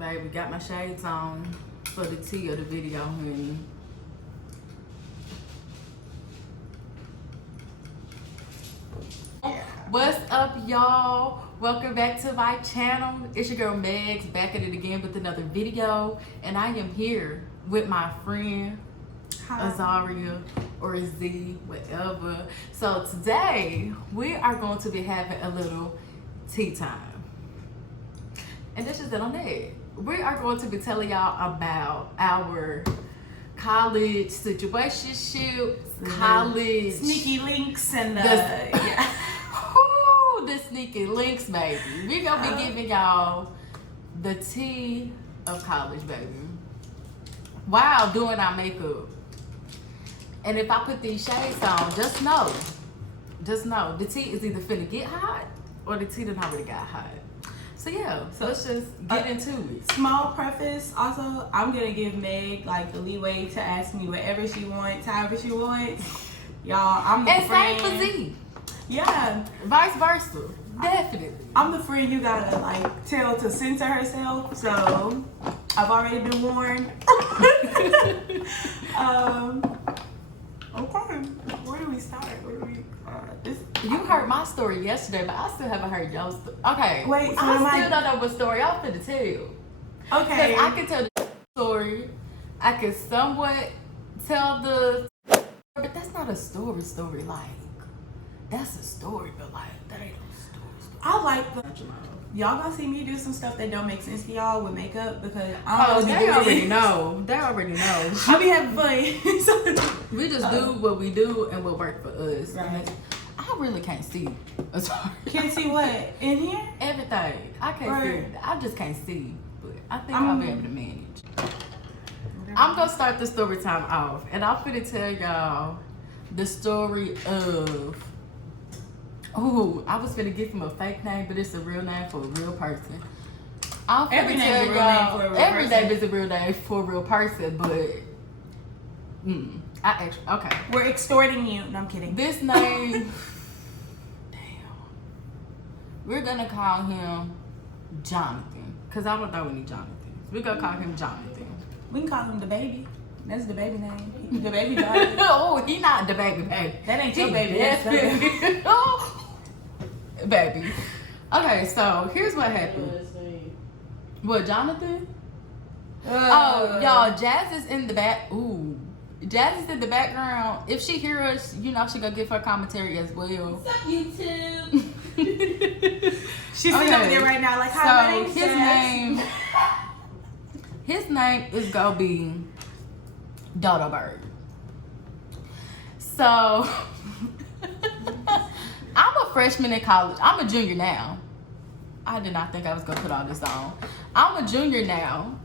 Baby, got my shades on for the tea of the video, honey. What's up, y'all? Welcome back to my channel. It's your girl Megs, back at it again with another video. And I am here with my friend Azaria or Z, whatever. So today we are going to be having a little tea time. And this is it on that. We are going to be telling y'all about our college situationships, college sneaky links, and the sneaky links, baby. We're gonna be giving y'all the tea of college, baby, while doing our makeup. And if I put these shades on, just know the tea is either finna get hot or the tea done already got hot. So yeah, so let's just get into it. Small preface, also, I'm gonna give Meg like the leeway to ask me whatever she wants, however she wants. Y'all, I'm the friend. And same for Z. Yeah. Vice versa. Definitely. I'm the friend you gotta like tell to censor herself. So I've already been warned. Okay. Where do we start? You heard my story yesterday, but I still haven't heard y'all's story. Okay. Wait, so I still don't know what story I'm finna tell. Okay. Because I can tell the story. I can somewhat tell the, but that's not a story. Like, that's a story, but like, that ain't no story. I like the. Y'all gonna see me do some stuff that don't make sense to y'all with makeup because they already know. They already know. I be having fun. We just do what we do and what work for us. Right. I really can't see. Sorry. Can't see what in here? Everything. I can't see. I just can't see. But I think I'll be able to manage. I'm gonna start the story time off, and I'm gonna tell y'all the story of. Ooh, I was gonna give him a fake name, but it's a real name for a real person. Every name is a real name for a real person. Every name is a real name for a real person, but I actually okay. We're extorting you. No, I'm kidding. This name, damn. We're gonna call him Jonathan, cause I don't know any Jonathans. We're gonna call him Jonathan. We can call him the baby. That's the baby name. The baby Jonathan. Oh, he not the baby. That ain't your baby. That's the baby. Oh. Baby. Okay, so here's what happened. What, Jonathan? Oh, y'all, Jazz is in the back. Ooh. Jazz is in the background. If she hear us, you know she gonna give her commentary as well. What's up, YouTube? She's sitting over there right now like, hi, my name's Jazz. His name is gonna be Dodo Bird. So... I'm a freshman in college. I'm a junior now. I did not think I was gonna put all this on. I'm a junior now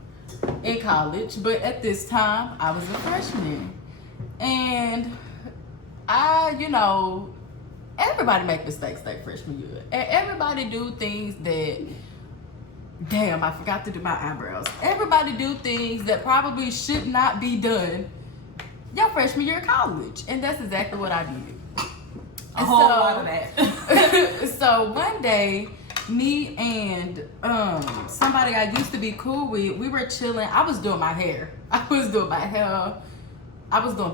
in college, but at this time I was a freshman. And everybody make mistakes their freshman year. And everybody do things that, damn, I forgot to do my eyebrows. Everybody do things that probably should not be done your freshman year of college. And that's exactly what I did. A whole lot of that. So one day, me and somebody I used to be cool with, we were chilling. I was doing my hair. I was doing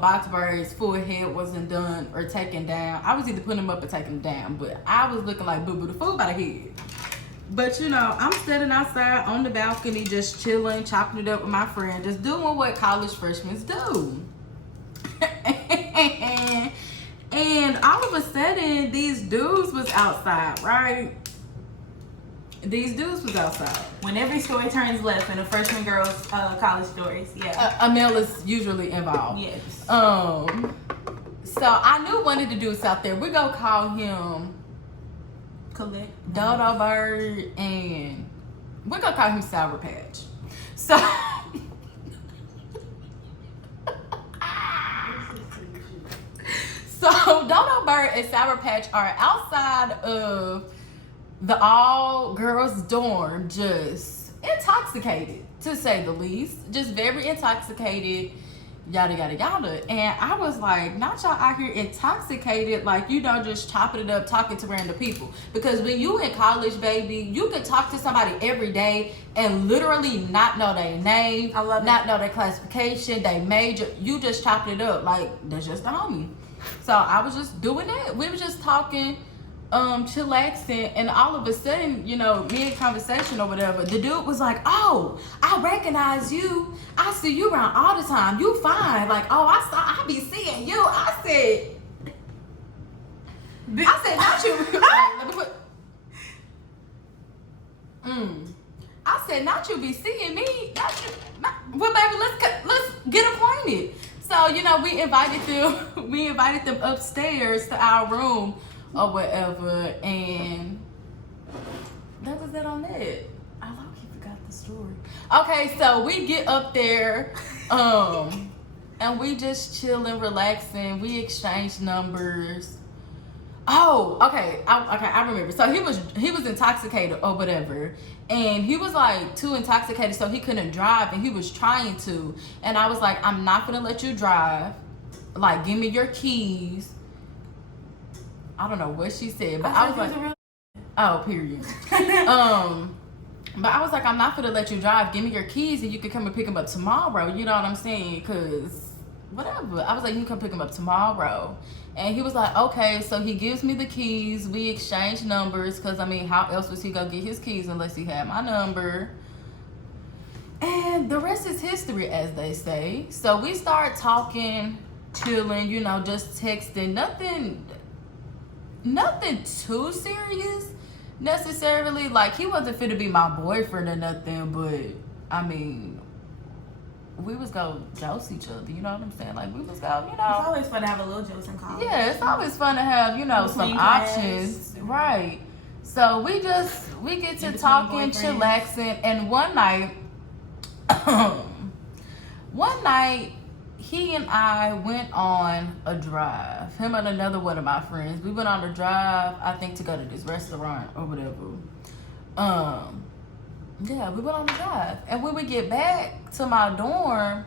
box braids. Full head wasn't done or taken down. I was either putting them up or taking them down, but I was looking like Boo Boo the Fool by the head. But I'm standing outside on the balcony, just chilling, chopping it up with my friend, just doing what college freshmen do. And all of a sudden, these dudes was outside, right? These dudes was outside. When every story turns left in a freshman girl's college stories, yeah. A male is usually involved. Yes. So I knew one of the dudes out there. We gonna call him Dodo Bird, and we're gonna call him Sour Patch. So. So Dodo Bird and Sour Patch are outside of the all-girls dorm, just intoxicated, to say the least. Just very intoxicated. yada yada yada. And I was like, not y'all out here intoxicated, like, you know, just chopping it up, talking to random people. Because when you in college, baby, you could talk to somebody every day and literally not know their name, not know their classification, they major. You just chopped it up like that's just the homie. So I was just doing that. We were just talking, chillaxing, and all of a sudden, you know, mid conversation or whatever, the dude was like, "Oh, I recognize you. I see you around all the time. You fine. Like, oh, I be seeing you." I said, "Not you." Let me put. I said, "Not you be seeing me. Not you. Well, baby, let's get acquainted." So, you know, we invited them upstairs to our room or whatever, and that was it on that. I low-key forgot the story. Okay, so we get up there, and we just chilling, relaxing. We exchange numbers. Oh, okay. I remember. So he was intoxicated or whatever, and he was like too intoxicated, so he couldn't drive, and he was trying to. And I was like, I'm not gonna let you drive. Like, give me your keys. I don't know what she said, but I was like, oh, period. But I was like, I'm not gonna let you drive. Give me your keys, and you can come and pick them up tomorrow. You know what I'm saying? Cause whatever. I was like, you can come pick them up tomorrow. And he was like, okay. So he gives me the keys. We exchange numbers. Because, I mean, how else was he going to get his keys unless he had my number? And the rest is history, as they say. So we start talking, chilling, you know, just texting. Nothing too serious, necessarily. Like, he wasn't fit to be my boyfriend or nothing. But, I mean, we was go joust each other, you know what I'm saying? Like, we was go, you know. It's always fun to have a little joke in college. Yeah, it's always fun to have, you know, some options. Right. So we get to talking, chillaxing, and one night, he and I went on a drive. Him and another one of my friends. We went on a drive, I think, to go to this restaurant or whatever. Yeah, we went on the drive. And when we get back to my dorm,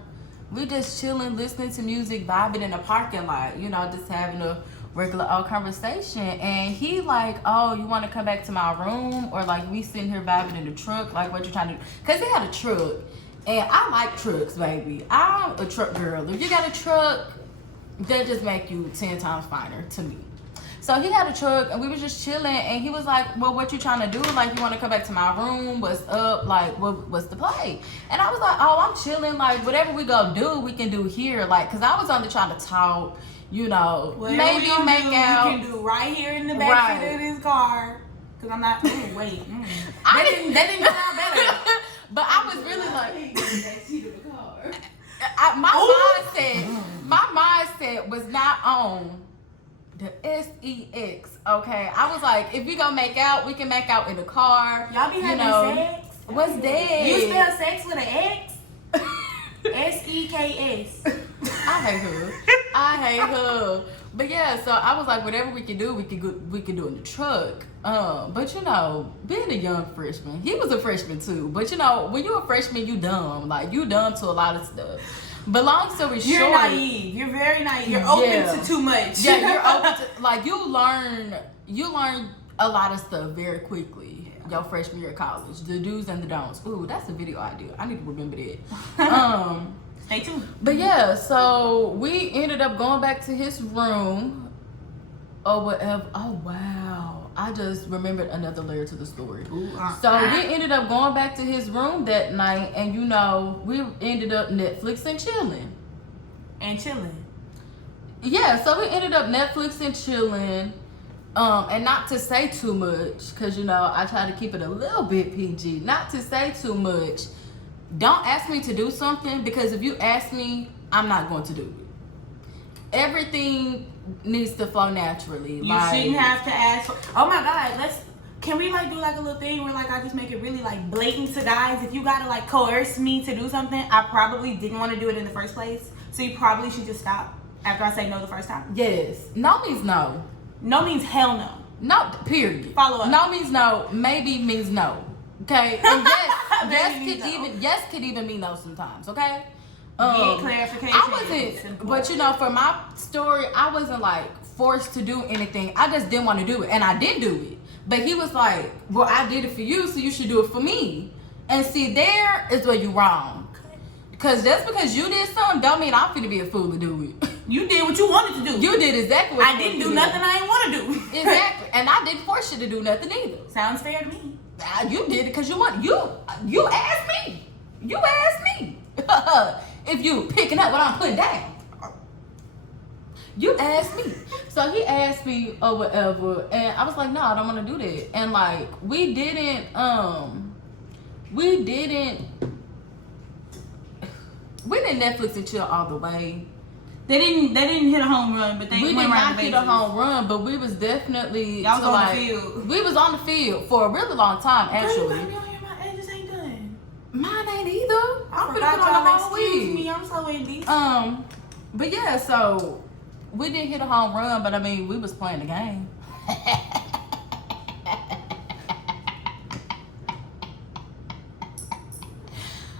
we just chilling, listening to music, vibing in the parking lot, you know, just having a regular old conversation. And he like, oh, you want to come back to my room? Or like, we sitting here vibing in the truck, like what you trying to do? Because he had a truck. And I like trucks, baby. I'm a truck girl. If you got a truck, that just make you 10 times finer to me. So he had a truck, and we were just chilling, and he was like, well, what you trying to do? Like, you want to come back to my room? What's up? Like, what's the play? And I was like, oh, I'm chilling. Like, whatever we go do, we can do here. Like, because I was only trying to talk, you know, whatever maybe make out. We can do right here in the back seat of this car. Because I'm not, that didn't come out better. But I was really like, my mindset was not on the sex, okay? I was like, if we gonna make out, we can make out in the car. Y'all be having sex? What's that? You spell sex with an X? S-E-K-S. I hate her. But yeah, so I was like, whatever we can do, we can do in the truck. But you know, being a young freshman, he was a freshman too. But you know, when you're a freshman, you dumb. Like, you dumb to a lot of stuff. But long story short, you're naive. You're very naive. You're open to too much. Yeah, you're open to, like, you learn a lot of stuff very quickly. Your freshman year of college, the do's and the don'ts. Ooh, that's a video idea. I need to remember that. Stay tuned. But yeah, so we ended up going back to his room or whatever. Oh wow. I just remembered another layer to the story. So we ended up going back to his room that night, and you know, we ended up Netflix and chilling. Yeah, so we ended up Netflix and chilling. And not to say too much, because you know, I try to keep it a little bit PG. Not to say too much. Don't ask me to do something, because if you ask me, I'm not going to do it. Everything needs to flow naturally. You shouldn't have to ask. Oh my God, can we like do like a little thing where like I just make it really like blatant to guys? If you gotta like coerce me to do something, I probably didn't want to do it in the first place. So you probably should just stop after I say no the first time. Yes. No means no. No means hell no. No, period. Follow up. No means no. Maybe means no. Okay? And yes could even mean no sometimes, okay? Get clarification. I wasn't, but you know, for my story, I wasn't like forced to do anything. I just didn't want to do it, and I did do it. But he was like, "Well, I did it for you, so you should do it for me." And see, there is where you wrong. Because just because you did something, don't mean I'm finna be a fool to do it. You did what you wanted to do. You did exactly what I didn't do nothing I didn't want to do. Exactly, and I didn't force you to do nothing either. Sounds fair to me. You did it because you want. You asked me. You asked me. If you picking up what I'm putting down. You asked me. So he asked me or whatever, and I was like, no, I don't want to do that. And like we didn't Netflix and chill all the way. They didn't hit a home run, but they We went did around not the hit a home run, but we was definitely Y'all was to, on like, the field. We was on the field for a really long time, actually. Girl, you got me on here. My edges ain't done. Mine ain't either. I'm finna Forgot put on the y'all. whole Excuse week. me. I'm so indecent. But yeah, so we didn't hit a home run, but I mean, we was playing the game.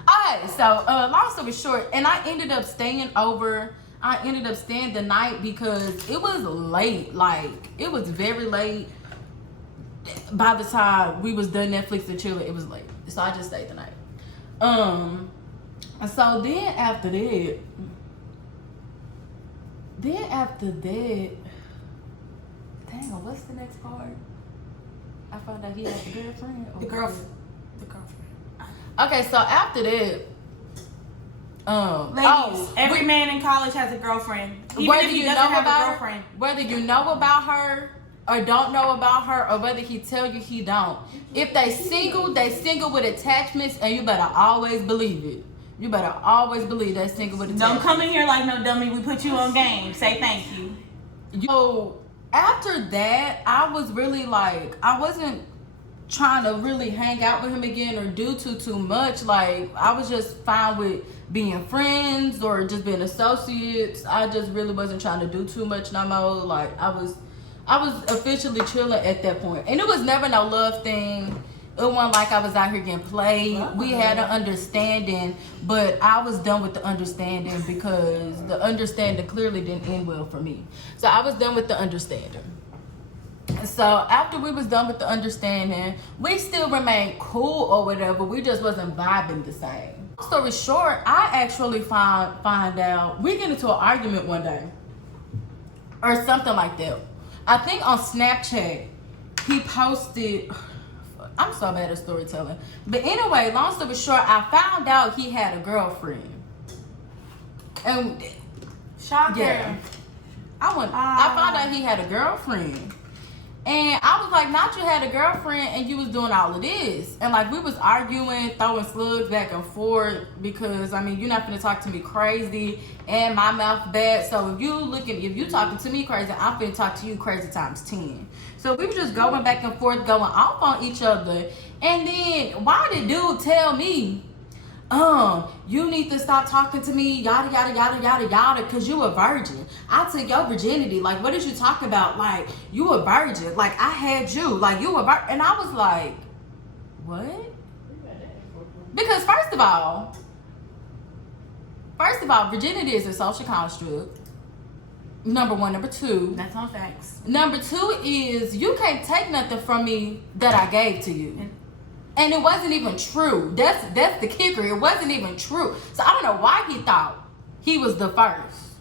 Alright, so long story short, and I ended up staying the night because it was late. Like, it was very late. By the time we was done Netflix and chilling, it was late. So I just stayed the night. So then after that, dang, what's the next part? I found out he had a girlfriend. The girlfriend. Okay, so after that, Ladies, every man in college has a girlfriend. Even whether if he you doesn't know have a about girlfriend. her, whether you know about her or don't know about her, or whether he tell you he don't. If they single with attachments, and you better always believe it. You better always believe they single with attachments. Don't come in here like no dummy. We put you on game. Say thank you. Yo, after that, I was really like, I wasn't trying to really hang out with him again or do too much. Like, I was just fine with being friends or just being associates. I just really wasn't trying to do too much no more. Like, I was officially chilling at that point. And it was never no love thing. It wasn't like I was out here getting played. We had an understanding, but I was done with the understanding because the understanding clearly didn't end well for me. So I was done with the understanding. So after we was done with the understanding, we still remained cool or whatever. We just wasn't vibing the same. Story short, I actually find out we get into an argument one day or something like that. I think on Snapchat he posted. I'm so bad at storytelling. But anyway, long story short, I found out he had a girlfriend. And Shocker. yeah, I found out he had a girlfriend. And I was like, not you had a girlfriend and you was doing all of this. And like we was arguing, throwing slugs back and forth because I mean you're not gonna talk to me crazy and my mouth bad. So if you talking to me crazy, I'm gonna talk to you crazy times 10. So we were just going back and forth, going off on each other. And then why did dude tell me, you need to stop talking to me, yada yada yada yada yada, cause you a virgin. I took your virginity. Like, what is you talking about? Like, you a virgin. Like, I had you. Like, you a virgin. And I was like, what? Because first of all, virginity is a social construct. Number one. Number two. That's on facts. Number two is you can't take nothing from me that I gave to you. And it wasn't even true. That's the kicker. It wasn't even true. So I don't know why he thought he was the first.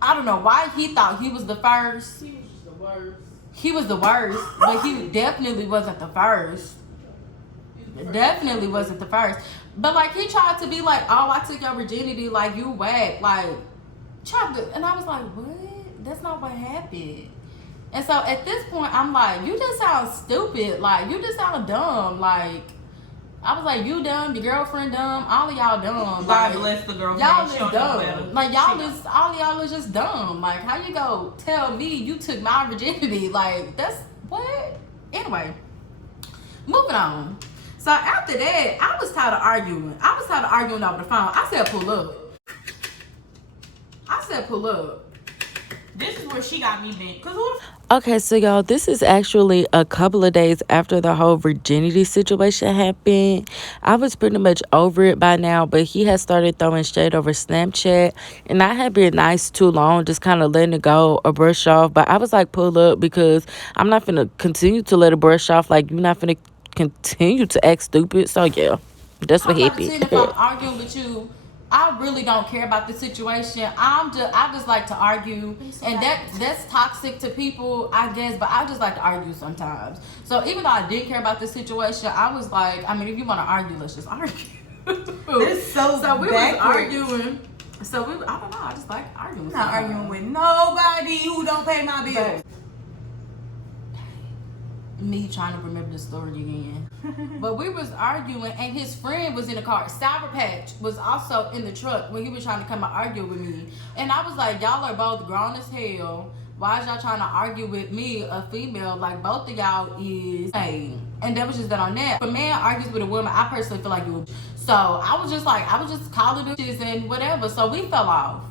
I don't know why he thought he was the first. He was just the worst. He was the worst, but he definitely wasn't the first. Definitely wasn't the first. But like he tried to be like, oh, I took your virginity, like you whack, like tried to, and I was like, what? That's not what happened. And so at this point, I'm like, you just sound stupid. Like, you just sound dumb. Like, I was like, you dumb, your girlfriend dumb, all of y'all dumb. God Like, bless the girl. y'all is dumb. Like, all of y'all is just dumb. Like, how you go tell me you took my virginity? Like, that's, what? Anyway, moving on. So after that, I was tired of arguing. Over the phone. I said, pull up. This is where she got me bent. Cause who Okay, so y'all, this is actually a couple of days after the whole virginity situation happened. I was pretty much over it by now, but he had started throwing shade over Snapchat, and I had been nice too long, just kind of letting it go or brush off. But I was like, pull up, because I'm not finna continue to let it brush off. Like, you're not finna continue to act stupid. So yeah, that's what I'm about to happened. say, if I'm arguing with you, I really don't care about the situation. I just like to argue, and that's toxic to people, I guess. But I just like to argue sometimes. So even though I didn't care about the situation, I was like, I mean, if you want to argue, let's just argue. It's so we was backwards. arguing. So I don't know. I just like arguing. I'm not arguing with nobody who don't pay my bills. Me trying to remember the story again. But we was arguing, and his friend was in the car. Sour Patch was also in the truck when he was trying to come and argue with me. And I was like, y'all are both grown as hell. Why is y'all trying to argue with me, a female? Like, both of y'all is. Hey. And that was just that on that. If a man argues with a woman, I personally feel like you. So I was just calling bitches and whatever. So we fell off.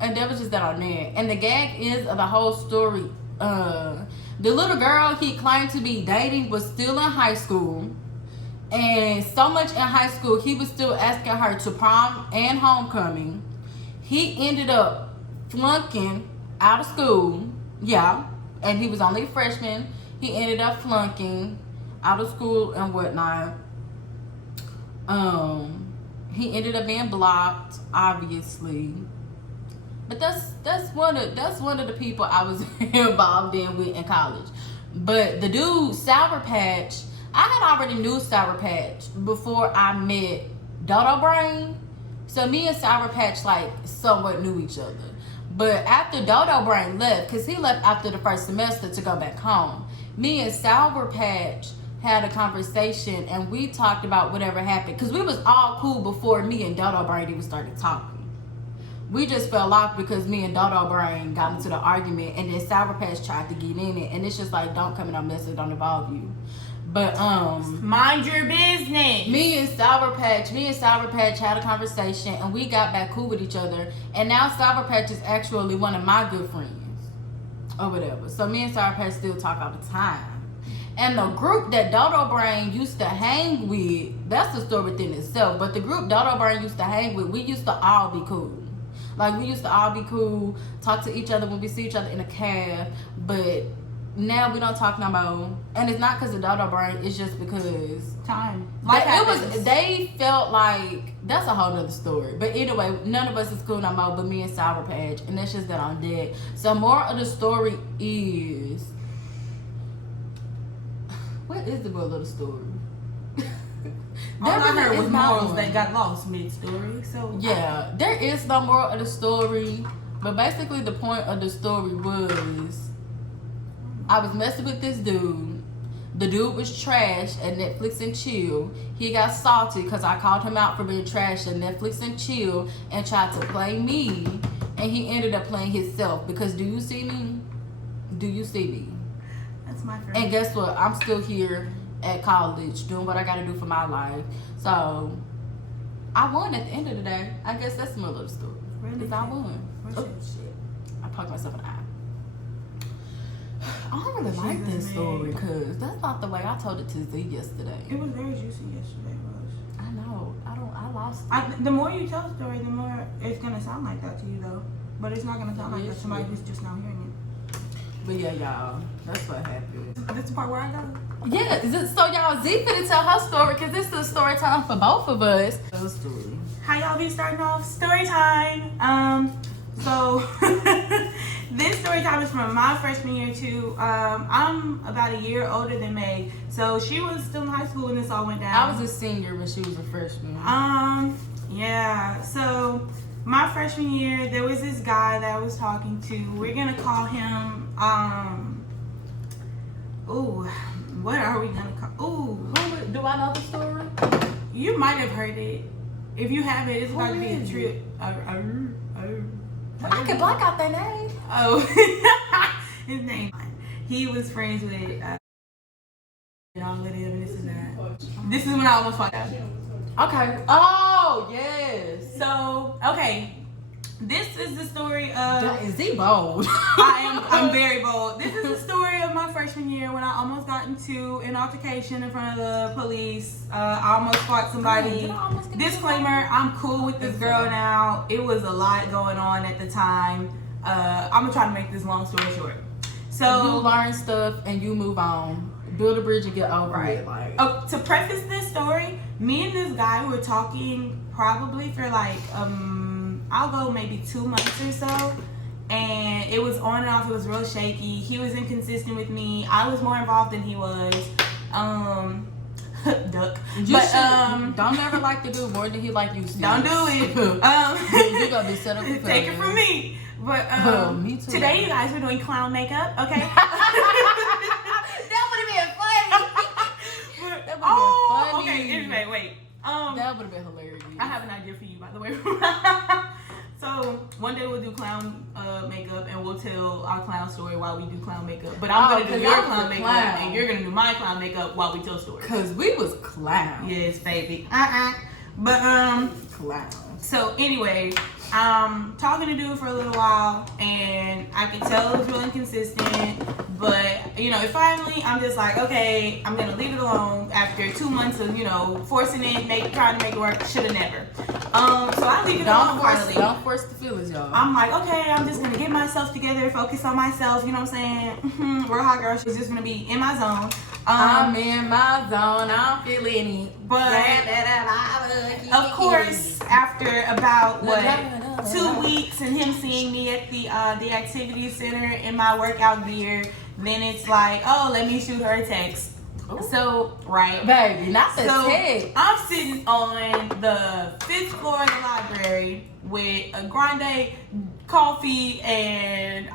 And that was just that on that. And the gag is of the whole story. The little girl he claimed to be dating was still in high school. And so much in high school, he was still asking her to prom and homecoming. He ended up flunking out of school. Yeah. And he was only a freshman. He ended up flunking out of school and whatnot. He ended up being blocked, obviously. But that's one of the people I was involved in college. But the dude, Sour Patch, I had already knew Sour Patch before I met Dodo Brain. So me and Sour Patch like somewhat knew each other. But after Dodo Brain left, because he left after the first semester to go back home, me and Sour Patch had a conversation, and we talked about whatever happened. Because we was all cool before me and Dodo Brain even started talking. We just fell off because me and Dodo Brain got into the argument, and then Sour Patch tried to get in it, and it's just like, don't come in on mess, don't involve you. But mind your business. Me and Sour Patch had a conversation, and we got back cool with each other. And now Sour Patch is actually one of my good friends, or whatever. So me and Sour Patch still talk all the time. And the group that Dodo Brain used to hang with, that's the story within itself. But the group Dodo Brain used to hang with, we used to all be cool. Like, we used to all be cool, talk to each other when we see each other in a cab, but now we don't talk no more. And it's not because of Dodo Brain, it's just because time. They felt like, that's a whole nother story. But anyway, none of us is cool no more but me and Sour Patch, and that's just that on deck. So more of the story is, what is the real little story? All I heard was morals that got lost mid-story. So yeah, there is no moral of the story. But basically the point of the story was, I was messing with this dude. The dude was trash at Netflix and Chill. He got salty because I called him out for being trash at Netflix and Chill and tried to play me. And he ended up playing himself. Because do you see me? Do you see me? That's my friend. And guess what? I'm still here at college doing what I gotta do for my life. So I won at the end of the day. I guess that's my little story. Because I won. Oh, shit. I poked myself in the eye. I don't really like this story because that's not the way I told it to Z yesterday. It was very juicy yesterday, Rose. I know. I lost it. The more you tell the story, the more it's gonna sound like that to you, though. But it's not gonna sound like that to somebody who's just now hearing it. But yeah, y'all, that's what happened. That's the part where I go. Yeah, so y'all, Z finna tell her story because this is story time for both of us. Her story. How y'all be starting off? Story time. So this story time is from my freshman year too. I'm about a year older than Meg, so she was still in high school when this all went down. I was a senior when she was a freshman. Yeah. So my freshman year, there was this guy that I was talking to. We're gonna call him what are we gonna call? Do I know the story? You might have heard it. If you haven't, it's about to be a trip. I can block out their name. Oh, his name. He was friends with all of them, and this and that. This is when I almost fucked up. Okay. Oh, yes. So, okay. This is the story of. Is he bold? I'm very bold. This is the story of my freshman year when I almost got into an altercation in front of the police. I almost fought somebody. Disclaimer: I'm cool with this girl now. It was a lot going on at the time. I'm gonna try to make this long story short. So you learn stuff and you move on. Build a bridge and get over it. Like, to preface this story, me and this guy were talking probably for like I'll go maybe 2 months or so, and it was on and off. It was real shaky. He was inconsistent with me. I was more involved than he was. Duck. Don't ever like to do more than he like you. Don't do it. You're gonna be set up for take it from me. But me too. Today, you guys, we're doing clown makeup. Okay. That would have been funny. That would have been funny. Okay. Anyway, wait. That would have been hilarious. I have an idea for you, by the way. So one day we'll do clown makeup, and we'll tell our clown story while we do clown makeup. But I'm gonna do your clown makeup, and you're gonna do my clown makeup while we tell stories. Cause we was clowns. Yes, baby. But clowns. So anyway, talking to dude for a little while, and I could tell it was real inconsistent. But you know, finally, I'm just like, okay, I'm gonna leave it alone. After 2 months of forcing it, trying to make it work, should have never. So I leave it alone finally. Don't force the feelings, y'all. I'm like, okay, I'm just gonna get myself together, focus on myself. You know what I'm saying? Real hot girl. She's just gonna be in my zone. I'm in my zone. I'm feeling it. But of course, after about 2 weeks and him seeing me at the activity center in my workout gear, then it's like, oh, let me shoot her a text. Ooh. So, right. Baby, not the text. I'm sitting on the 5th floor of the library with a grande coffee and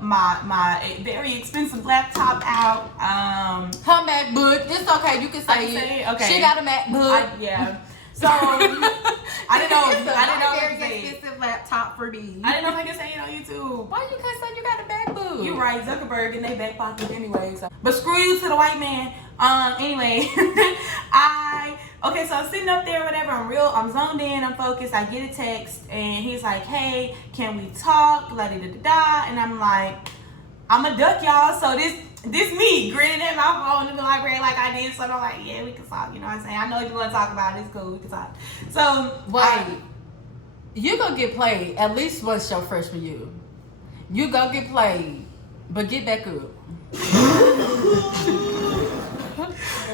my very expensive laptop out. Her MacBook. It's okay. You can say it. Okay. She got a MacBook. Yeah. So I didn't know. I didn't know if I could say expensive laptop for me. I didn't know if I could say it on YouTube. Why you can't say you got a MacBook? You're right, Zuckerberg in their back pocket anyway. So. But screw you to the white man. Anyway, so I'm sitting up there, whatever. I'm zoned in. I'm focused. I get a text, and he's like, "Hey, can we talk?" La da da da. And I'm like, "I'm a duck, y'all." So this me grinning at my phone in the library like I did. So I'm like, "Yeah, we can talk." You know what I'm saying? I know what you want to talk about. It's cool. We can talk. So wait, you gonna get played at least once your freshman year. You gonna get played, but get back up.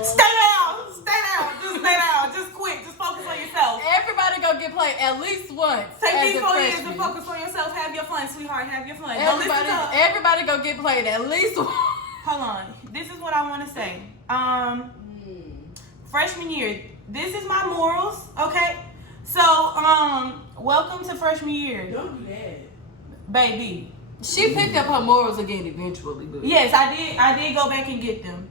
Stay down. Just quit. Just focus on yourself. Everybody gonna get played at least once. Take these 4 years to focus on yourself. Have your fun, sweetheart. Have your fun. Everybody gonna get played at least once. Hold on. This is what I want to say. Freshman year. This is my morals. Okay. So welcome to freshman year. Don't do that, baby. She picked up her morals again eventually. But. Yes, I did go back and get them.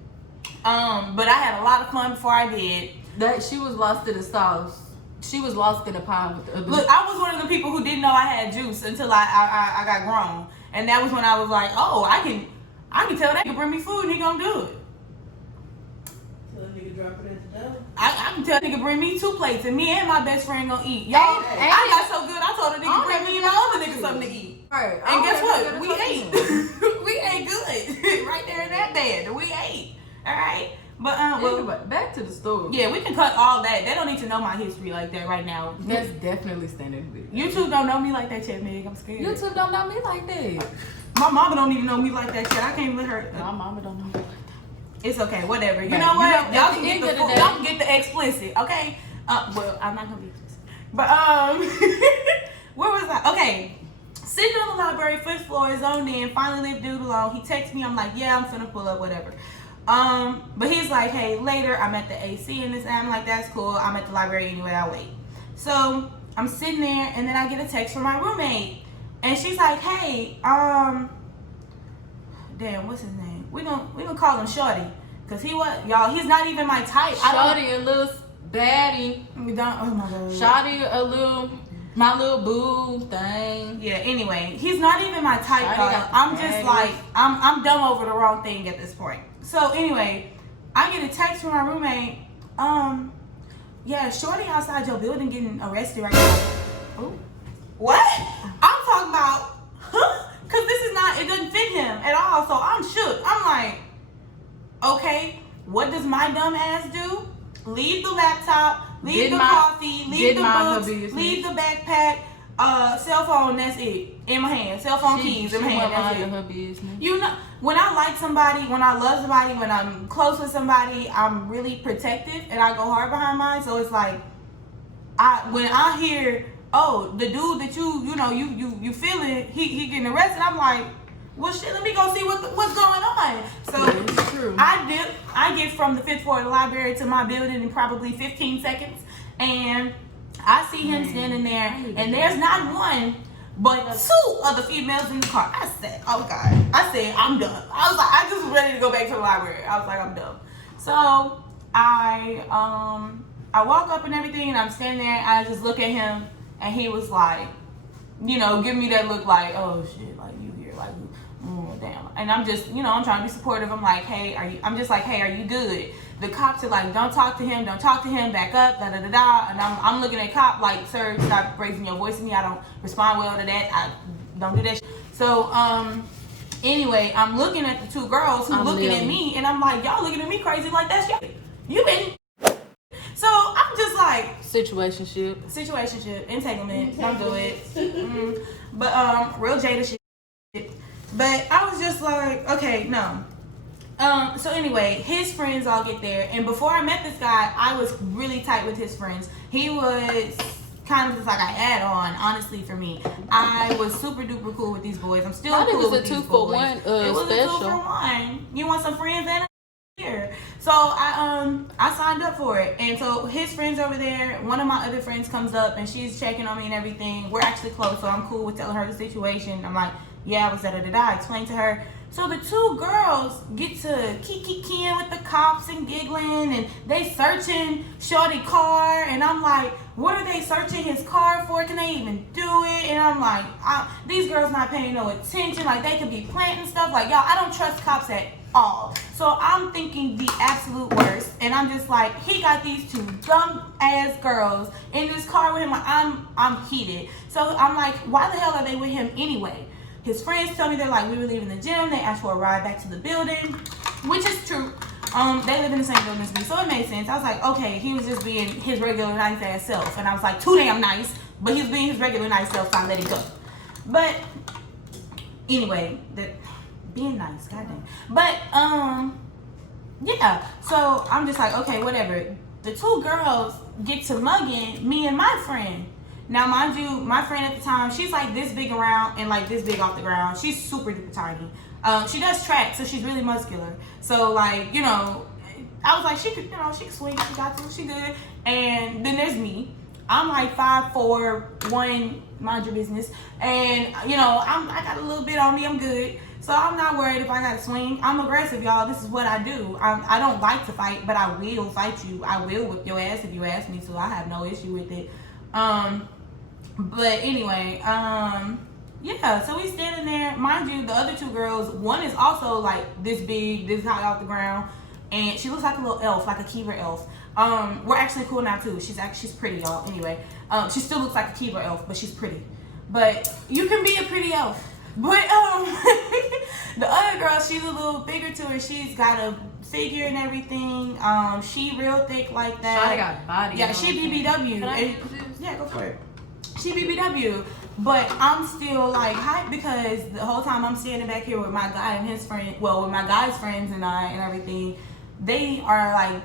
But I had a lot of fun before I did. That she was lost in the sauce. She was lost in the pond with the other. Look, I was one of the people who didn't know I had juice until I got grown, and that was when I was like, oh, I can tell that nigga bring me food and he gonna do it. Tell that nigga drop it at the door. I can tell that nigga bring me 2 plates and me and my best friend gonna eat. Y'all, I got so good. I told the nigga bring me and my other nigga something to eat. Right. And guess what? We ate. We ate good right there in that bed. We ate. All right. But back to the story. Yeah, we can cut all that. They don't need to know my history like that right now. That's definitely standing with YouTube don't know me like that yet, Meg. I'm scared. YouTube don't know me like that. My mama don't even know me like that shit. I can't let her. My mama don't know me like that. It's okay, whatever. You know what? Y'all can get the explicit, okay? Well, I'm not gonna be explicit. But where was I? Okay. Sitting on the library, 5th floor, zoned in, finally leave dude alone. He texts me, I'm like, yeah, I'm finna pull up, whatever. But he's like, hey, later, I'm at the AC and this, and I'm like, that's cool. I'm at the library anyway, I'll wait. So I'm sitting there, and then I get a text from my roommate, and she's like, hey, damn, what's his name? We gonna call him Shorty, cause he's not even my type. Shorty a little baddie. Oh my god. Shorty a little. My little boo thing. Yeah, anyway, he's not even my type, y'all. I'm just like, I'm dumb over the wrong thing at this point. So anyway, I get a text from my roommate. Yeah, Shorty outside your building getting arrested right now. Ooh. What? I'm talking about, huh? Because this is not, it doesn't fit him at all. So I'm shook. I'm like, okay, what does my dumb ass do? Leave the laptop, leave the coffee, leave the books, leave the backpack, cell phone, that's it. In my hand. Cell phone keys in my hand, that's it. Her business. You know, when I like somebody, when I love somebody, when I'm close with somebody, I'm really protective and I go hard behind mine. So it's like, when I hear, oh, the dude that you feeling, he getting arrested, I'm like, well, shit, let me go see what's going on. So true. I get from the 5th floor of the library to my building in probably 15 seconds, and I see him standing there, and there's not one, but 2 other females in the car. I said, oh God. I said, I'm done. I was like, I just was ready to go back to the library. I was like, I'm done. So I walk up and everything, and I'm standing there, and I just look at him, and he was like, give me that look like, oh shit, like you here, like, damn. And I'm just, I'm trying to be supportive. I'm like, hey, are you good? The cops are like, don't talk to him, back up, da da da da. And I'm looking at cop like, sir, stop raising your voice to me. I don't respond well to that. I don't do that. So anyway, I'm looking at the 2 girls who looking at me, and I'm like, y'all looking at me crazy like that shit. You been. So I'm just like, situationship, entanglement. Don't do it. But real Jada shit. But I was just like, okay, no. So anyway, his friends all get there, and before I met this guy, I was really tight with his friends. He was kind of just like an add-on, honestly, for me. I was super duper cool with these boys. I'm still cool with these boys. It was a 2-for-1 special. It was a 2-for-1. You want some friends and here. So I signed up for it, and so his friends over there, one of my other friends comes up and she's checking on me and everything. We're actually close, so I'm cool with telling her the situation. I'm like, yeah, I was da-da-da-da. I explained to her. So the 2 girls get to kiki-kiing with the cops and giggling, and they searching Shorty car, and I'm like, what are they searching his car for? Can they even do it? And I'm like, these girls not paying no attention. Like, they could be planting stuff. Like, y'all, I don't trust cops at all. So I'm thinking the absolute worst, and I'm just like, he got these 2 dumb ass girls in this car with him. Like, I'm heated. So I'm like, why the hell are they with him anyway? His friends tell me, they're like, we were leaving the gym. They asked for a ride back to the building, which is true. They live in the same building as me, so it made sense. I was like, okay, he was just being his regular nice ass self. And I was like, too damn nice, but he was being his regular nice self, so I let it go. But anyway, being nice, goddamn. But yeah, so I'm just like, okay, whatever. The 2 girls get to mugging me and my friend. Now, mind you, my friend at the time, she's like this big around and like this big off the ground. She's super duper tiny. She does track, so she's really muscular. So like, I was like, she could swing, she got to, she good. And then there's me. I'm like 5'4", 1, mind your business. And I got a little bit on me, I'm good. So I'm not worried if I got to swing. I'm aggressive, y'all. This is what I do. I don't like to fight, but I will fight you. I will whip your ass if you ask me to. I have no issue with it. But anyway, yeah, so we standing there. Mind you, the other 2 girls, one is also like this big, this high off the ground, and she looks like a little elf, like a Kiva elf. We're actually cool now too. She's pretty, y'all. Anyway, she still looks like a Kiva elf, but she's pretty. But you can be a pretty elf. But the other girl, she's a little bigger to her. She's got a figure and everything. She real thick like that. I got body. Yeah, she BBW. Yeah, go for it. She BBW, but I'm still like hyped because the whole time I'm standing back here with my guy and his friend, with my guy's friends and I and everything, they are like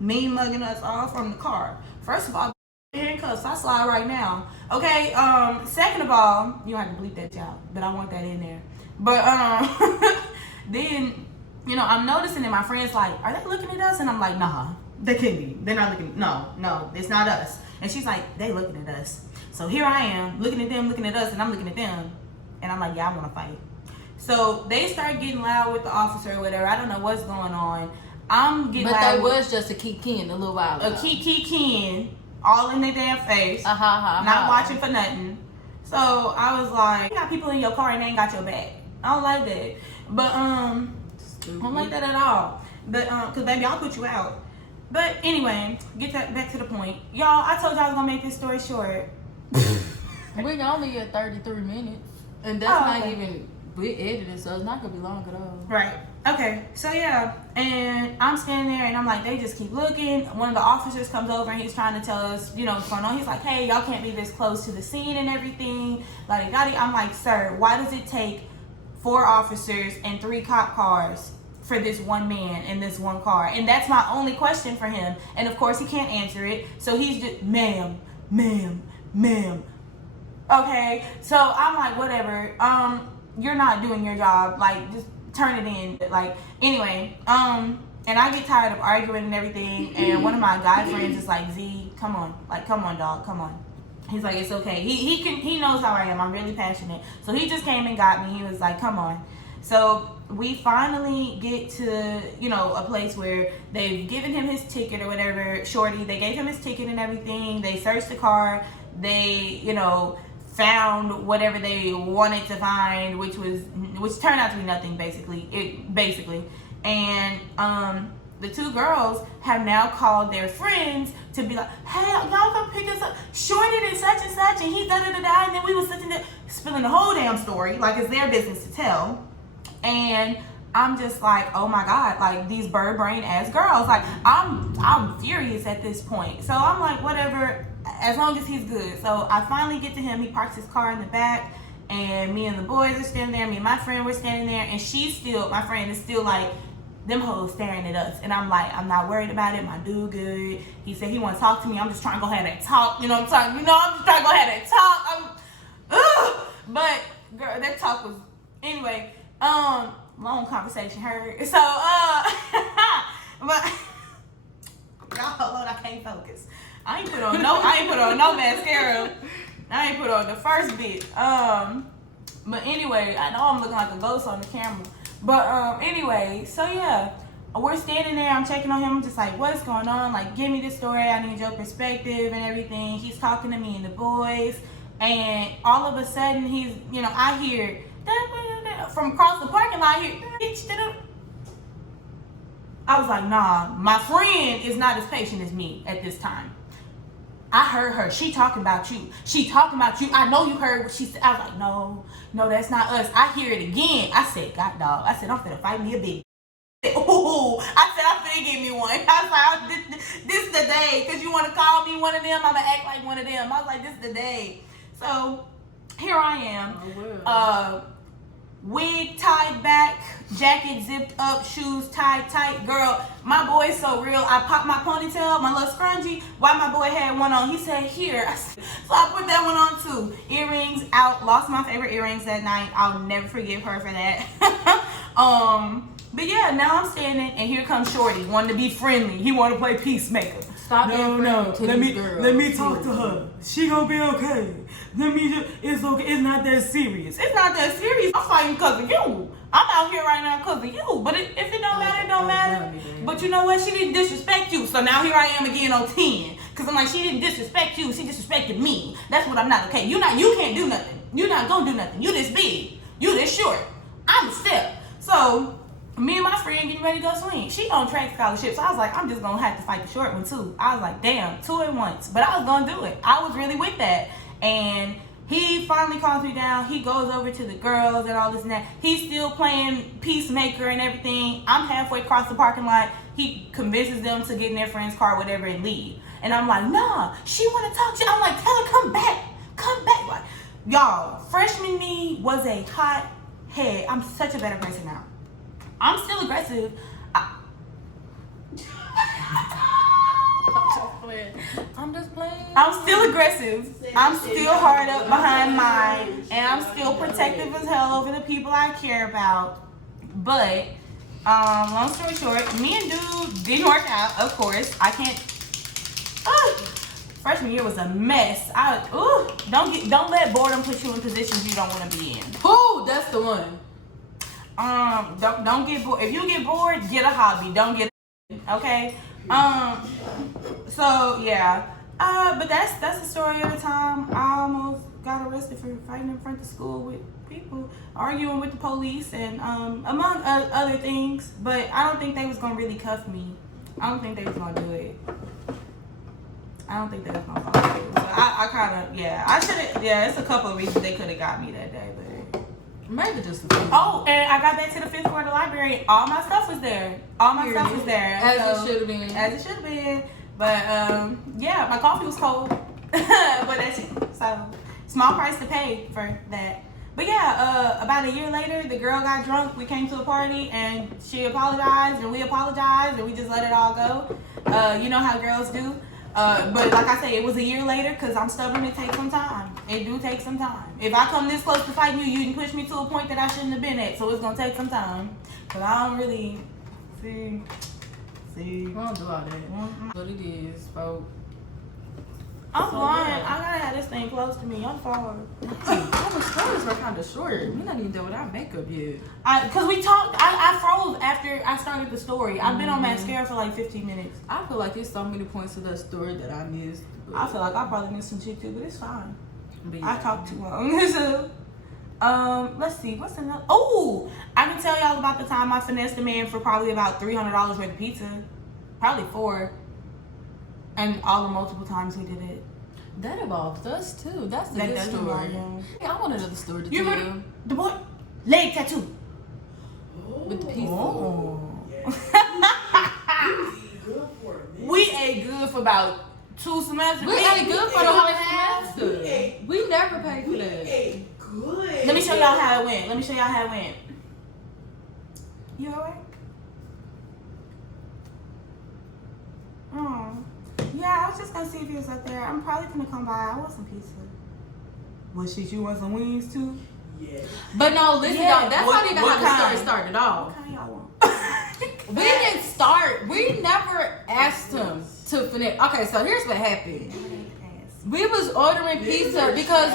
mean mugging us all from the car. First of all, handcuffs, I slide right now. Okay, second of all, you don't have to bleep that out, but I want that in there. But then, I'm noticing that my friends like, are they looking at us? And I'm like, nah. They can't be. They're not looking. No, it's not us. And she's like, they looking at us. So here I am, looking at them, looking at us, and I'm looking at them. And I'm like, yeah, I want to fight. So they start getting loud with the officer or whatever. I don't know what's going on. I'm getting loud. But that was just a kiki a little while ago. A kiki all in their damn face. Not watching for nothing. So I was like, you got people in your car and they ain't got your back. I don't like that. But I don't like that at all. But cause baby, I'll put you out. But anyway, get that back to the point. Y'all, I told y'all I was gonna make this story short. We only at 33 minutes. And that's not even with editing, so it's not gonna be long at all. Right. Okay. So yeah, and I'm standing there and I'm like, they just keep looking. One of the officers comes over and he's trying to tell us, you know, what's going on. He's like, hey, y'all can't be this close to the scene and everything. La-di-da-di. I'm like, sir, why does it take 4 officers and 3 cop cars for this one man in this one car? And that's my only question for him. And of course he can't answer it. So he's just, ma'am. Okay, so I'm like, whatever. You're not doing your job. Like, just turn it in. Like, anyway. And I get tired of arguing and everything. And one of my guy friends is like, Z, come on. Like, come on, dog. Come on. He's like, it's okay. He knows how I am. I'm really passionate. So he just came and got me. He was like, come on. So we finally get to, you know, a place where they've given him his ticket or whatever. Shorty, they gave him his ticket and everything. They searched the car. They, you know, found whatever they wanted to find, which turned out to be nothing, basically. And the 2 girls have now called their friends to be like, hey, y'all come pick us up. Shorty did such and such, and he da-da-da-da, and then we was sitting there spilling the whole damn story, like it's their business to tell. And I'm just like, oh my God, like these bird brain ass girls. Like I'm furious at this point. So I'm like, whatever, as long as he's good. So I finally get to him. He parks his car in the back, and me and the boys are standing there. Me and my friend were standing there, and my friend is still like, them hoes staring at us. And I'm like, I'm not worried about it. My dude good. He said he want to talk to me. I'm just trying to go ahead and talk. You know what I'm talking? You know, I'm just trying to go ahead and talk. But girl, that talk was anyway. Long conversation heard. So but y'all hold on, I can't focus. I ain't put on no mascara. I ain't put on the first bit. But anyway, I know I'm looking like a ghost on the camera. But anyway, so yeah, we're standing there. I'm checking on him. I'm just like, what's going on? Like, give me the story. I need your perspective and everything. He's talking to me and the boys, and all of a sudden, he's, you know, I hear from across the parking lot. I was like, nah, my friend is not as patient as me at this time. I heard her. She talking about you. I know you heard what she said. I was like, no, that's not us. I hear it again. I said, God dog. I said, I'm finna fight me a bitch. Ooh. I said, I'm finna give me one. I was like, this the day. Because you want to call me one of them, I'm going to act like one of them. I was like, this the day. So here I am. Wig tied back, jacket zipped up, shoes tied tight. Girl, my boy's so real. I popped my ponytail, my little scrunchie, while my boy had one on. He said, here. So I put that one on too. Earrings out. Lost my favorite earrings that night. I'll never forgive her for that. But yeah, now I'm standing, and here comes Shorty, wanting to be friendly. He want to play peacemaker. Stop. No. Let me talk to her. She gonna be okay. It's okay. It's not that serious. I'm fighting because of you. I'm out here right now because of you. But if it don't matter, it don't matter. But you know what? She didn't disrespect you. So now here I am again on 10. Because I'm like, she didn't disrespect you. She disrespected me. That's what I'm not okay. You can't do nothing. You're not gonna do nothing. You this big. You this short. I'm a step. So me and my friend getting ready to go swing. She on track scholarship. So I was like, I'm just gonna have to fight the short one too. I was like, damn, 2 at once. But I was gonna do it. I was really with that. And he finally calms me down. He goes over to the girls and all this and that. He's still playing peacemaker and everything. I'm halfway across the parking lot. He convinces them to get in their friend's car, whatever, and leave. And I'm like, nah, she want to talk to you. I'm like, tell her, come back. Like, y'all, freshman me was a hot head. I'm such a better person now. I'm still aggressive. I'm just playing. I'm still aggressive. I'm still hard up behind mine, and I'm still protective as hell over the people I care about. But long story short, me and dude didn't work out. Of course, I can't. Freshman year was a mess. Don't let boredom put you in positions you don't want to be in. Ooh, that's the one. Don't get bored. If you get bored, get a hobby. Don't get okay. So yeah. But that's the story of the time I almost got arrested for fighting in front of school with people, arguing with the police, and among other things. But I don't think they was gonna really cuff me. I don't think they was gonna do it. I don't think they was gonna follow it. So I kind of, yeah. I should have, yeah, it's a couple of reasons they could have got me that day, but. Maybe just. Oh, and I got back to the fifth floor of the library. All my stuff was there. All my stuff was there. As it should have been. As it should have been. But, yeah, my coffee was cold. But that's it. So, small price to pay for that. But yeah, about a year later, the girl got drunk. We came to a party and she apologized and we apologized and we just let it all go. You know how girls do. But like I say, it was a year later because I'm stubborn. It takes some time. It do take some time. If I come this close to fighting you, you can push me to a point that I shouldn't have been at. So it's gonna take some time. Cause I don't really see. We don't do all that. What it is, folks. I'm So, blind. yeah. I gotta have this thing close to me. I'm far. Our stories were kind of short. We're not even done with our makeup yet. Cause we talked. I froze after I started the story. I've been on mascara for like 15 minutes. I feel like there's so many points of that story that I missed. But, I feel like I probably missed some shit too, but it's fine. but I yeah. talked too long. So, let's see. What's another? Oh, I can tell y'all about the time I finessed a man for probably about $300 worth of pizza. Probably 4. And all the multiple times we did it. That involves us too. That's the That good does story. involve them. Yeah, I want another story to You tell. remember the boy? Leg tattoo. With the pizza. Oh. Good for a minute. We ate good for about 2 semesters. We ate good for the whole We semester. ate- We never paid for We that. ate good. Let me show y'all how it went. You alright? Oh. Yeah, I was just gonna see if he was up there. I'm probably gonna come by. I want some pizza. Well, shit, you want some wings too? Yes. But no, listen, Yeah, y'all. That's what- not even what how the story kind? started What off. kind y'all want? We didn't start. We never asked him to finish. Okay, so here's what happened. We was ordering pizza because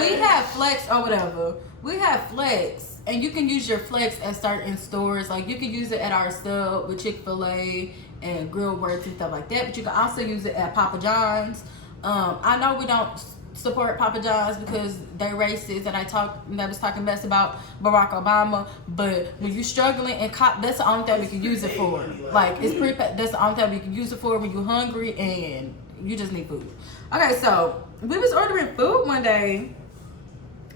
we had Flex or whatever. We had Flex, and you can use your Flex at certain stores. Like you can use it at our sub with Chick-fil-A and Grill Works and stuff like that. But you can also use it at Papa John's. I know we don't support Papa John's because they're racist, and I was talking best about Barack Obama. But when you're struggling and that's the only thing we can use it for. Like it's that's the only thing we can use it for when you're hungry and you just need food. Okay, so we was ordering food one day,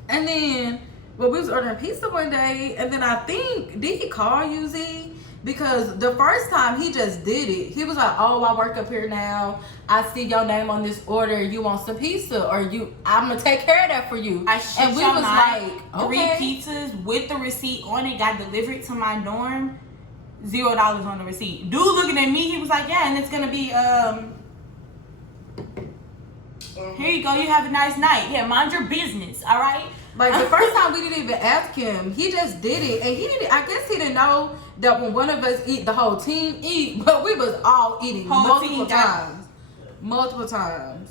and then we was ordering pizza one day, and then I think did he call you, Z? Because the first time he just did it, he was like, "Oh, I work up here now. I see your name on this order. You want some pizza, or I'm gonna take care of that for you." I shit and we y'all was not, like, 3 okay. pizzas with the receipt on it got delivered to my dorm. $0 on the receipt. Dude looking at me, he was like, "Yeah, and it's gonna be here you go. You have a nice night. Yeah, mind your business. All right." Like the first time we didn't even ask him, he just did it, and he didn't. I guess he didn't know that when one of us eat, the whole team eat, but we was all eating Whole multiple team got- times, multiple times.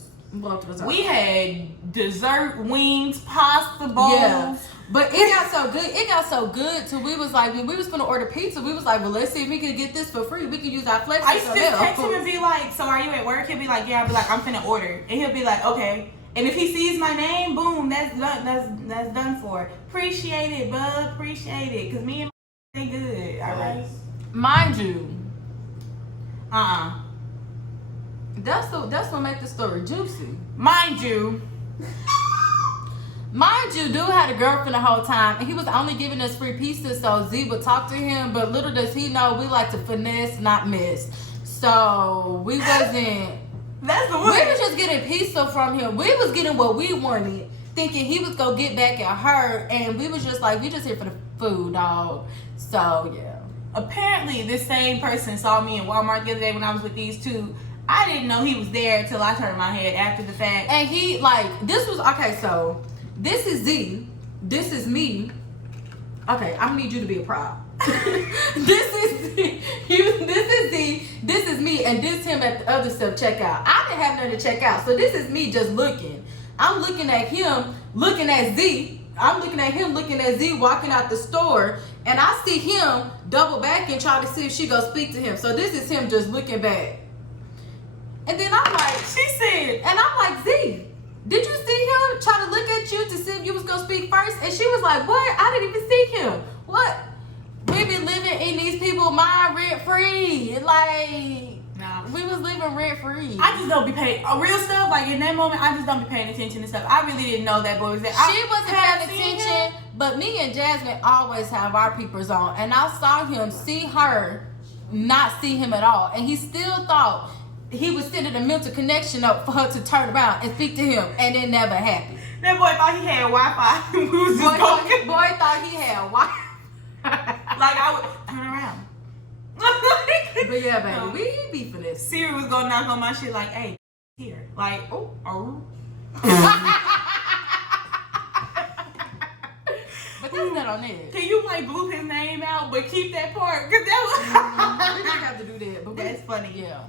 We had dessert, wings, pasta bowls. Yeah, but it got so good. It got so good till we was like, when we was gonna order pizza, we was like, well, let's see if we can get this for free. We can use our Flex. I or used to something just text else. him and be like, "So are you at work?" He'll be like, "Yeah." I'll be like, "I'm finna order," and he'll be like, "Okay." And if he sees my name, boom, that's done. That's done for. Appreciate it, bud. Appreciate it, cause me and my they good. All right. Mind you, That's that's what make the story juicy. mind you. Mind you, dude had a girlfriend the whole time, and he was only giving us free pizza so Z would talk to him. But little does he know, we like to finesse, not miss. So we wasn't. That's the We one. was just getting pizza from him. We was getting what we wanted, thinking he was gonna get back at her, and we was just like, we just here for the food, dog. So yeah. Apparently, this same person saw me in Walmart the other day when I was with these two. I didn't know he was there until I turned my head after the fact. And he this was okay. So this is Z. This is me. Okay, I'm gonna need you to be a prop. This is Z. This is Z. This is me, and this him at the other self checkout. I didn't have nothing to check out, so this is me just looking. I'm looking at him, looking at Z. I'm looking at him, looking at Z walking out the store, and I see him double back and try to see if she go speak to him. So this is him just looking back. And then I'm like, She said, and I'm like, Z, did you see him try to look at you to see if you was gonna speak first? And she was like, what? I didn't even see him. What? we be living in these people's mind rent free. Like, Nah. we was living rent free. I just don't be paying real stuff. Like in that moment, I just don't be paying attention to stuff. I really didn't know that boy was there. She wasn't paying attention, but me and Jasmine always have our peepers on, and I saw him see her, not see him at all, and he still thought he was sending a mental connection up for her to turn around and speak to him, and it never happened. That boy thought he had Wi-Fi. We was just talking. Boy thought he had Wi-Fi. Like I would turn around. But yeah, baby, we ain't beefing this. Siri was gonna knock on my shit like, hey, here. Like, oh. But that's not on it. Can you like bloop his name out, but keep that part? Cause that We was. don't have to do that. But That's funny. Yeah.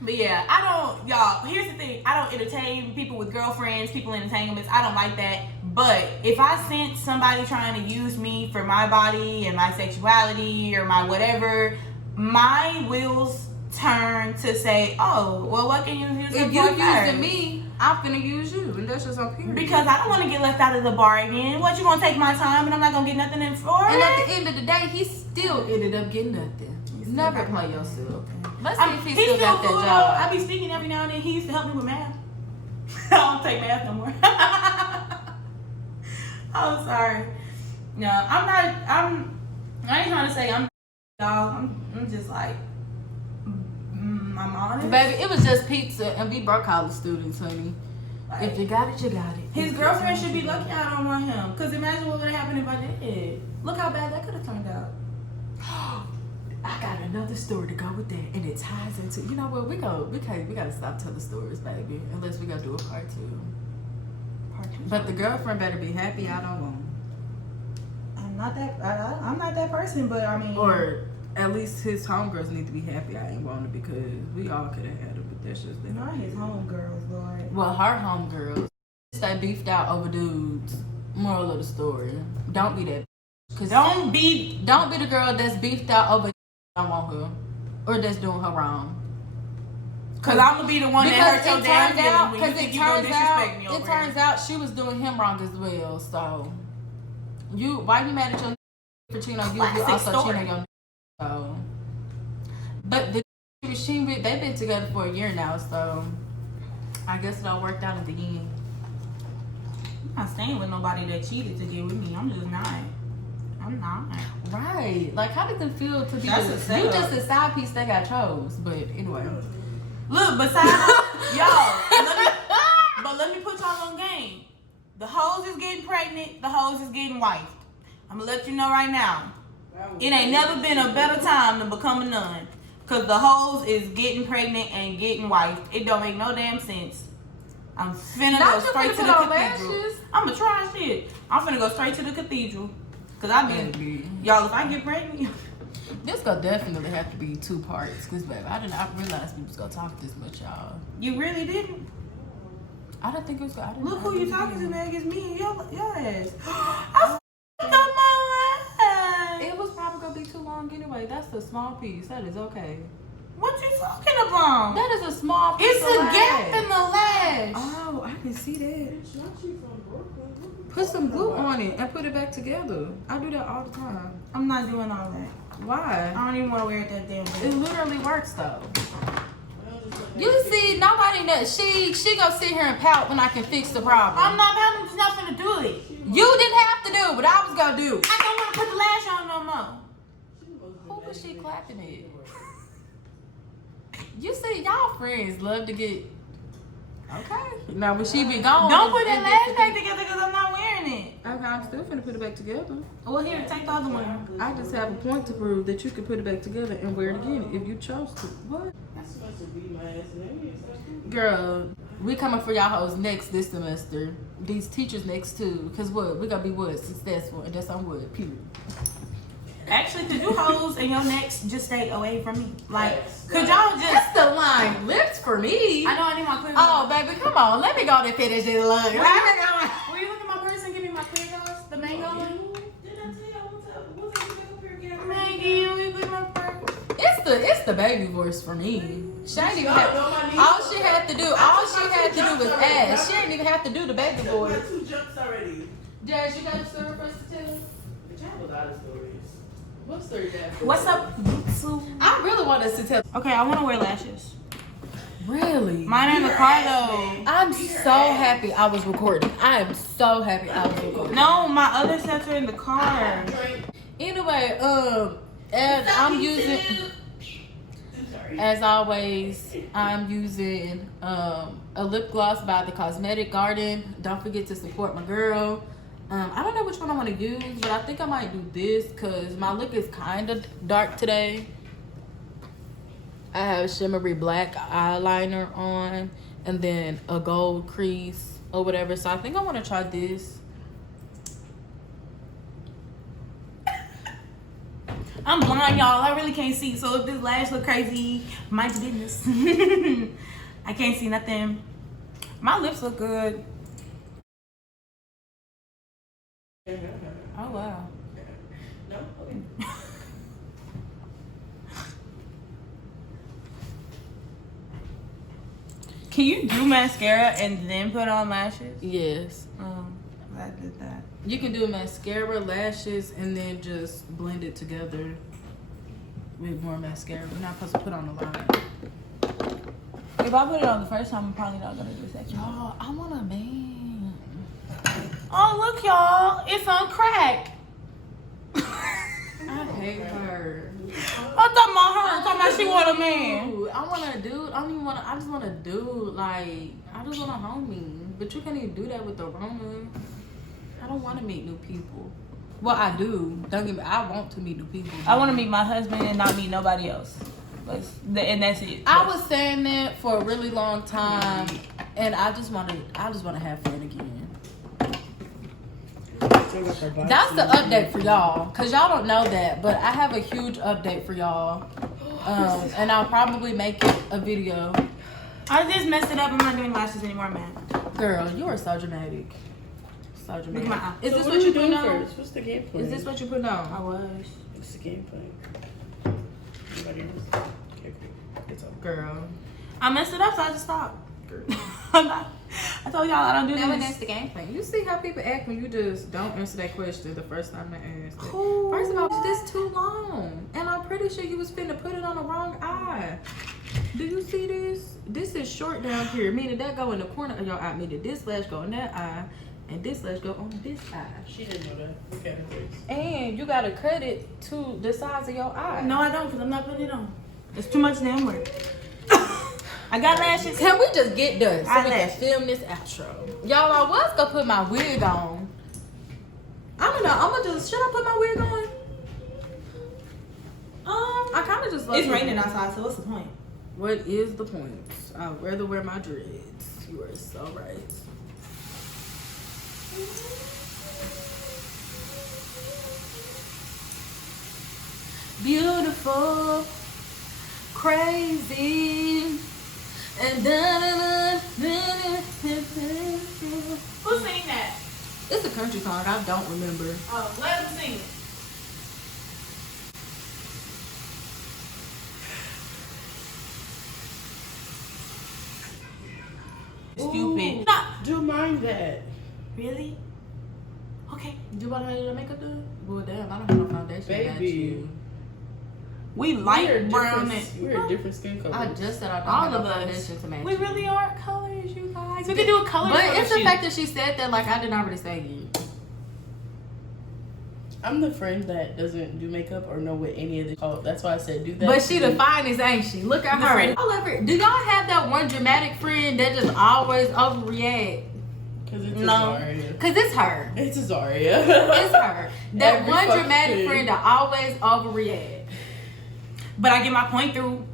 But yeah, I don't, y'all, here's the thing. I don't entertain people with girlfriends, people in entanglements. I don't like that. But if I sense somebody trying to use me for my body and my sexuality or my whatever, my wheels turn to say, oh, well, what can you use If it you for first? using me, I'm finna use you. And that's just on period. Because I don't want to get left out of the bargain. What, you gonna take my time and I'm not gonna get nothing in for And at it? the end of the day, he still ended up getting nothing. still Never got play nothing. yourself. Let's see if he He's still got that cool, though. job. I be speaking every now and then. He used to help me with math. I don't take math no more. I'm sorry. No, I ain't trying to say I'm dog. I'm just like, I'm honest. Baby, it was just pizza, and we broke college students, honey. Like, If you got it, you got it. his girlfriend should be lucky I don't want him. Cause imagine what would have happened if I did. Look how bad that could have turned out. I got another story to go with that, and it ties into. You know what? We gotta stop telling stories, baby. Unless we gotta do a part two. But the girlfriend better be happy. I don't want. I'm not that person, but I mean. Or at least his homegirls need to be happy. I ain't want it because we all could have had it, but that's just that. Not his homegirls, Lord. Well, her homegirls, they beefed out over dudes. Moral of the story: don't be that. Cause Don't be. don't be the girl that's beefed out over. Don't want her, or that's doing her wrong. Cause I'm gonna be the one that hurts your damn feelings when you because think it you gonna turns disrespect out, me it over turns here. out she was doing him wrong as well. So, why you mad at your for cheating on you? You Classic also story. cheating on your. So, but the she they've been together for a year now. So, I guess it all worked out at the end. I'm not staying with nobody that cheated to get with me. I'm just not. I'm not. Right? Like, how does it feel to be? That's a You setup. just a side piece that got chose. But anyway. Look, besides y'all, let me put y'all on game. The hoes is getting pregnant. The hoes is getting wifed. I'm gonna let you know right now. It ain't never been a better time to become a nun. Cause the hoes is getting pregnant and getting wifed. It don't make no damn sense. I'm finna Not go you straight finna to put the on cathedral. lashes. I'ma try shit. I'm finna go straight to the cathedral. Cause I been, Baby. y'all, if I get pregnant, This gonna definitely have to be 2 parts, cause baby, I did not realize we was gonna talk this much, y'all. you really didn't. I don't think it was. I didn't Look I who you didn't talking to, think man. It's me and your ass. I f***ed up my life. It was probably gonna be too long anyway. That's a small piece. That is okay. What you talking about? That is a small piece. It's of a lash. gap in the lash. Oh, I can see that. Bitch, not you from Brooklyn. Put some glue on it and put it back together. I do that all the time. I'm not doing all that. Why? I don't even want to wear it that damn It day. literally works though. Well, just like You see, nobody knows. She gonna sit here and pout when I can fix the problem. I'm just not gonna do it. You didn't have to do what I was gonna do. I don't want to put the lash on no more. Who was she clapping at? You see, y'all friends love to get. Okay. Now when she be gone, Don't put it that gets lash to back be- together because I'm not wearing it. Okay, I'm still finna put it back together. Well, here, take the other one. I just have a point to prove that you can put it back together and wear it again if you chose to. What? That's supposed to beat my ass and everything. So stupid. Girl, we coming for y'all hoes next this semester. These teachers next too. Cause what? We gonna be what? Successful. And that's on what? Period. Actually, could you hoes and your necks just stay away from me? Like, could y'all just... That's the line. Lips for me. I know I need my clear Oh, baby, come on. Let me go and finish this look. Let me go. Will you look at my purse and give me my clear gloss? The mango one? Didn't I tell y'all one time you up here again? Maggie, will you look at my purse? It's the baby voice for me. She ain't even Y'all have, know my knees. all she had to do was ask. She ain't even have to do the baby I voice. got 2 jumps already. Jazz, you got a story for us to tell? Bitch, I have a lot of stories. What's their dad? What's up, YouTube? I really want us to tell. Okay, I want to wear lashes. Really? Mine in the car though. I'm so happy I was recording. I am so happy I was recording. No, my other sets are in the car. Anyway, and I'm using, as always, I'm using a lip gloss by The Cosmetic Garden. Don't forget to support my girl. I don't know which one I want to use, but I think I might do this because my look is kind of dark today. I have shimmery black eyeliner on and then a gold crease or whatever. So I think I want to try this. I'm blind, y'all. I really can't see. So if this lash look crazy, mind your business. I can't see nothing. My lips look good. Oh, wow. No? Okay. Can you do mascara and then put on lashes? Yes. I did that. You can do mascara, lashes, and then just blend it together with more mascara. We're not supposed to put on a line. If I put it on the first time, I'm probably not gonna do a second. Y'all, I want a man. Oh look, y'all, it's on crack. I hate her. I'm talking about her. I'm talking about she want a man. Dude, I want a dude. I don't even want. I just want a dude. Like I just want a homie. But you can't even do that with the Rona. I don't want to meet new people. Well, I do. Don't get me. I want to meet new people. I want to meet my husband and not meet nobody else. And that's it. I was saying that for a really long time, and I just want to have fun again. That's the update for y'all, cause y'all don't know that, but I have a huge update for y'all, and I'll probably make it a video. I just messed it up. I'm not doing lashes anymore, man. Girl, you are so dramatic. So Look dramatic. at my eye. Is So this what what are you you put doing on? first? What's the game plan? Is this what you put I on? was. What's the game plan? Anybody else? Okay, cool. It's all. Girl. I messed it up, so I just stopped. I'm not. I told y'all I don't do Now this. that's the game plan. You see how people act when you just don't answer that question the first time they ask it. Cool. First of all, this too long, and I'm pretty sure you was finna put it on the wrong eye. Do you see this? This is short down here, meaning that go in the corner of your eye. Meaning this lash go in that eye, and this lash go on this eye. She didn't know that. Look at her face. And you gotta cut it to the size of your eye. No, I don't, because I'm not putting it on. It's too much damn work. I got lashes. Can we just get done so we can Eyelashes. film this outro? Y'all, I was gonna put my wig on. I don't know. I'm gonna just. Should I put my wig on? I kind of just. It's raining outside, so what's the point? What is the point? I'd rather wear my dreads. You are so right. Beautiful, crazy, and Who sang that? it's a country song. I don't remember. Oh, let him sing it. Stupid. Stop. Do mind that. Really? Okay. You about to have your makeup done? Well, damn, I don't have no foundation. I got Baby. you. We light We're brown different- and We're a different skin color. I just said I don't all have no of us. foundation to match. We you. really are colors, you guys. We could do a color. But photo it's the shoot. fact that she said that like I didn't already say it. I'm the friend that doesn't do makeup or know what any of the called. That's why I said do that. But she the finest, ain't she? Look at The her. friend. Do y'all have that one dramatic friend that just always overreact? Because it's No. Azaria. Cause it's her. It's Azaria. It's her. That Every one fucking dramatic thing. friend that always overreact. But I get my point through.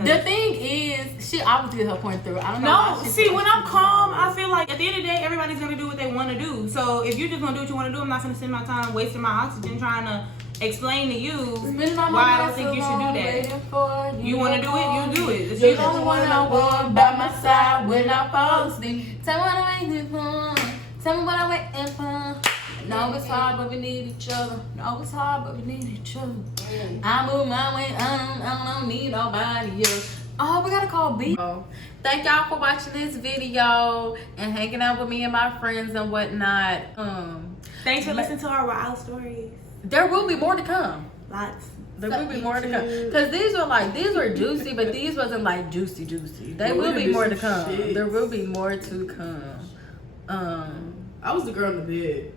The thing is, she always get her point through. I don't know. No, why she see, feels when I'm she's calm, I always- feel like at the end of the day, everybody's gonna do what they want to do. So if you're just gonna do what you want to do, I'm not gonna spend my time wasting my oxygen trying to explain to you Spending all my why I don't nights think you should alone do that. waiting for You want to do it, you do it. It's You're you. the only one I want by my side when I fall asleep. Tell me what I'm waiting for. Tell me what I'm waiting for. No, it's hard, but we need each other. No, it's hard, but we need each other. I move my way on. I don't need nobody else. Oh, we gotta call B. Thank y'all for watching this video and hanging out with me and my friends and whatnot. Thanks for listening to our wild stories. There will be more to come. Lots. There will be more to come. Because these were juicy, but these wasn't like juicy. There will be more to come. There will be more to come. I was the girl in the bed.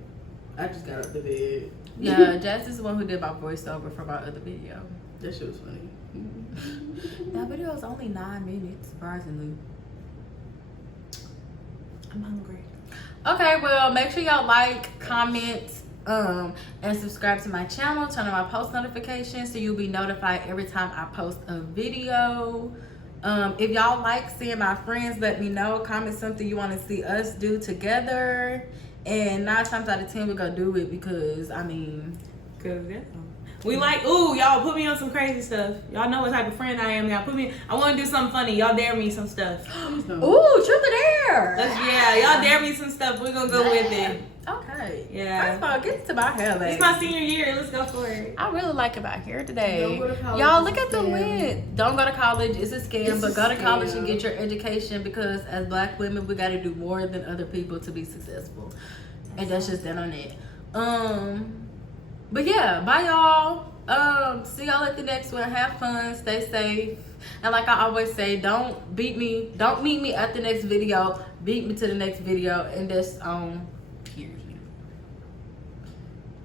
I just got out the bed. Yeah, Jazz is the one who did my voiceover for my other video. That shit was funny. That video is only 9 minutes, surprisingly. I'm hungry. Okay, well, make sure y'all like, comment, and subscribe to my channel. Turn on my post notifications so you'll be notified every time I post a video. If y'all like seeing my friends, let me know. Comment something you want to see us do together. And 9 times out of 10, we're going to do it because, I mean... Cause yeah. We like, ooh, y'all put me on some crazy stuff. Y'all know what type of friend I am. Y'all put me, I want to do something funny. Y'all dare me some stuff. Ooh, truth or dare. Y'all dare me some stuff. We're going to go with it. Okay. Yeah. First of all, get into my hair, baby. It's my senior year. Let's go for it. I really like my hair today. Don't go to college, Y'all, it's look a at the scam. lid. Don't go to college. It's a scam. It's But a go to college scam. and get your education because as black women, we got to do more than other people to be successful. And that's just that on it. But yeah, bye y'all. See y'all at the next one. Have fun. Stay safe. And like I always say, don't beat me. Don't meet me at the next video. Beat me to the next video. And that's period.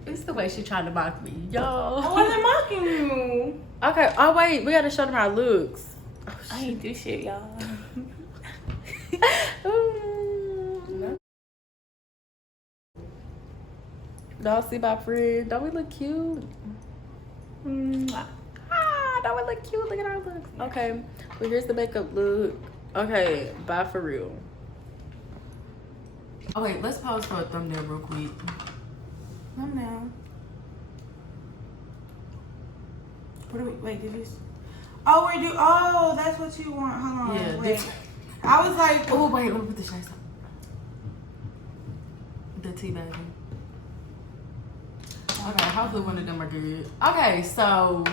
It's the way she trying to mock me, y'all. I wasn't mocking you. Okay. Oh wait, we gotta show them our looks. Oh, I ain't do shit, y'all. Y'all see my friend? Don't we look cute? Don't we look cute? Look at our looks. Okay, well here's the makeup look. Okay, bye for real. Oh wait, let's pause for a thumbnail real quick. Thumbnail. What do we, wait, did you? Oh, that's what you want. Hold on. Yeah, Wait. this- I was like, Oh wait, let me put the shades on. The tea baby. Okay, hopefully one of them are good. Okay, so